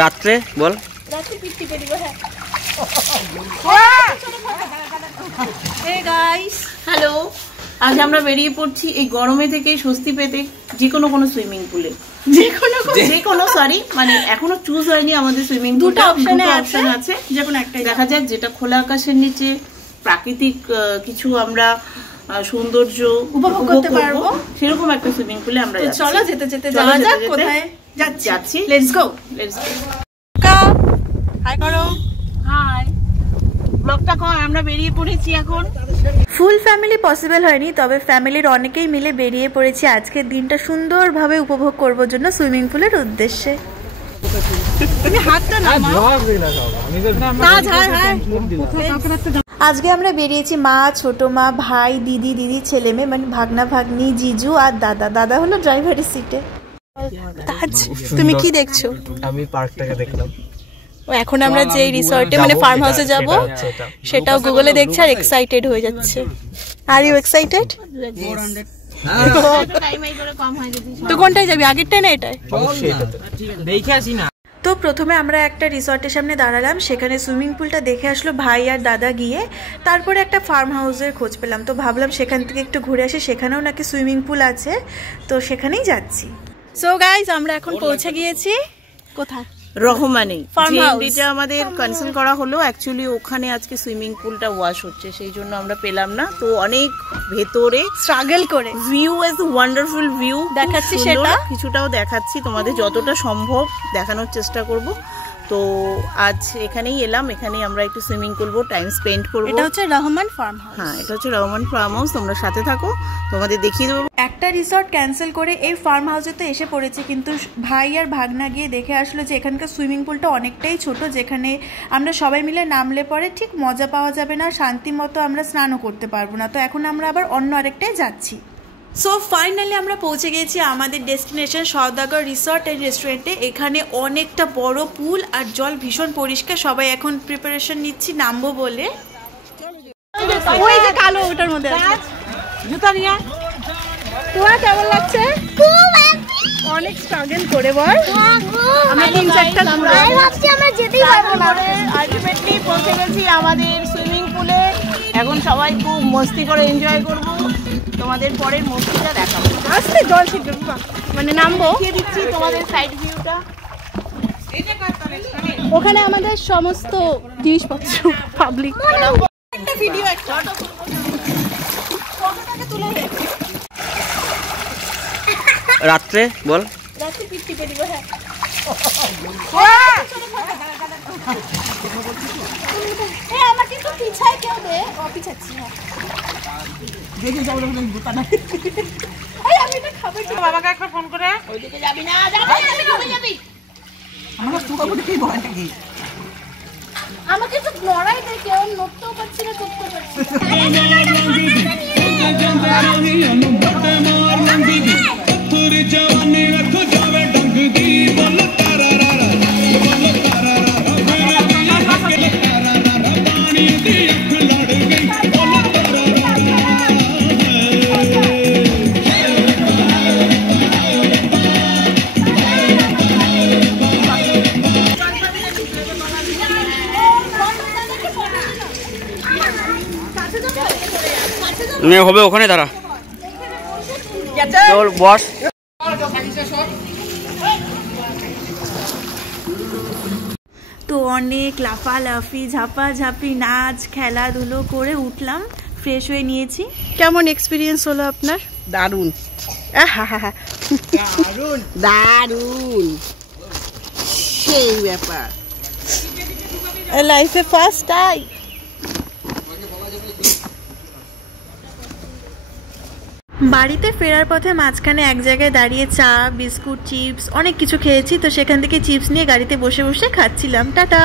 রাত্রে বল রাত্রে পিটি করে দিব। Hey guys, hello. আজ আমরা বেরিয়ে পড়ছি এই গরমে থেকে স্বস্তি পেতে যে কোনো সুইমিং পুলে, যে কোনো সরি মানে এখনো চুজ হয়নি আমাদের সুইমিং পুল। দুটো অপশন আছে, যে কোনো একটা দেখা যাক। যেটা খোলা আকাশের নিচে প্রাকৃতিক কিছু আমরা সৌন্দর্য উপভোগ করতে পারবো, সেরকম একটা সুইমিং পুলে আমরা যাচ্ছি। চলো যেতে যেতে যাওয়া যাক কোথায় যাচ্ছি। Let's go. হাই করো। হাই। ব্লগটা কর, আমরা বেরিয়ে পড়েছি এখন। ফুল ফ্যামিলি পসিবল হয়নি, তবে ফ্যামিলির অনেকেই মিলে বেরিয়ে পড়েছি আজকের দিনটা সুন্দরভাবে উপভোগ করবার জন্য সুইমিং পুলের উদ্দেশ্যে। আজকে আমরা বেরিয়েছি মা, ছোট মা, ভাই, দিদি, ছেলে মেয়ে, মানে ভাগনা ভাগ্নি, জিজু আর দাদা। দাদা হলো ড্রাইভারের সিটে। তুমি কি দেখছো? আমি পার্কটাকে দেখলাম। এখন আমরা যে রিসর্টে মানে ফার্ম হাউসে যাব সেটাও গুগলে দেখছে আর এক্সাইটেড হয়ে যাচ্ছে। Are you excited? তো কোনটায় যাবি, আগেরটাই না এটাই? দেখে আসি না। তো প্রথমে আমরা একটা রিসর্টের সামনে দাঁড়ালাম, সেখানে সুইমিং পুলটা দেখে আসলো ভাই আর দাদা গিয়ে। তারপরে একটা ফার্ম হাউসের খোঁজ পেলাম, তো ভাবলাম সেখান থেকে একটু ঘুরে আসি, সেখানেও নাকি সুইমিং পুল আছে, তো সেখানেই যাচ্ছি। সো গাইস, আমরা এখন পৌঁছে গিয়েছি কোথায়? রহমানে। যেটা আমাদের ক্যান্সেল করা হলো, অ্যাকচুয়ালি ওখানে আজকে সুইমিং পুলটা ওয়াশ হচ্ছে, সেই জন্য আমরা পেলাম না। তো অনেক ভেতরে স্ট্রাগল করে ভিউ ইজ ওয়ান্ডারফুল ভিউ দেখাচ্ছি, সেটা কিছুটাও দেখাচ্ছি তোমাদের, যতটা সম্ভব দেখানোর চেষ্টা করব। তো আজ এখানেই এলাম, এখানেই আমরা একটু সুইমিং করবো, টাইম স্পেন্ড করবো। এটা হচ্ছে রহমান ফার্ম হাউস। হ্যাঁ, এটা হচ্ছে রহমান ফার্ম হাউস। তোমরা সাথে থাকো, তোমাদের দেখিয়ে দেবো। একটা রিসর্ট ক্যান্সেল করে এই ফার্ম হাউসে তো এসে পড়েছে, কিন্তু ভাই আর ভাগনা গিয়ে দেখে আসলো যে এখানকার সুইমিং পুলটা অনেকটাই ছোট, যেখানে আমরা সবাই মিলে নামলে পরে ঠিক মজা পাওয়া যাবে না, শান্তি মতো আমরা স্নানও করতে পারবো না। তো এখন আমরা আবার অন্য আরেকটায় যাচ্ছি। সো ফাইনালি আমরা পৌঁছে গেছি আমাদের ডেস্টিনেশন সওদাগর রিসর্ট এন্ড রেস্টুরেন্টে। এখানে অনেকটা বড় পুল আর জল ভীষণ পরিষ্কার। সবাই এখন প্রিপারেশন নিচ্ছি নামবো বলে। ওই যে কালো ওটার মধ্যে জুতা নিয়ে। তোমার কেমন লাগছে? অনেক স্ট্রাগল করে বল। আমরা 3-4টা ভাবছি আমরা যেতেই পারবো না। আলটিমেটলি পৌঁছে গেছি আমাদের সুইমিং পুলে। এখন সবাই খুব মস্তি করে এনজয় করব, তোমাদের পরের মস্তিটা দেখাবো। আস্তে জল ছিটবে, মানে নামবো। দেখিয়ে দিচ্ছি তোমাদের সাইড ভিউটা। ওখানে আমাদের সমস্ত জিনিসপত্র পাবলিক। একটা ভিডিও একটা ফটোটাকে তুলে দে। রাত্রে বল রাত্রে পিটি করে দিব। হ্যাঁ, হ্যাঁ আমাকে একটু পিছায় কেউ দে। পিছাচ্ছি। হ্যাঁ, দেখে যাবো না জুতা না। এই আমি এটা খাবো। বাবাকে একটা ফোন করে। ওইদিকে যাবি না, যাবি। আমরা সুতা বলে কি ভয় নাকি? আমাকে তো লড়াই দে, কেউ নড়তেও পারছি না, করতে পারছি হবে। ওখানে দাঁড়া, চল বস। তো অনেক লাফালাফি, ঝাপাঝাপি, নাচ, খেলাধুলো করে উঠলাম, ফ্রেশ হয়ে নিয়েছি। কেমন এক্সপিরিয়েন্স হলো আপনার? দারুণ, দারুণ দারুণ, সেই ব্যাপার। লাইফে ফার্স্ট টাইম। বাড়িতে ফেরার পথে মাঝখানে এক জায়গায় দাঁড়িয়ে চা, বিস্কুট, চিপস অনেক কিছু খেয়েছি। তো সেখান থেকে চিপস নিয়ে গাড়িতে বসে বসে খাচ্ছিলাম। টাটা।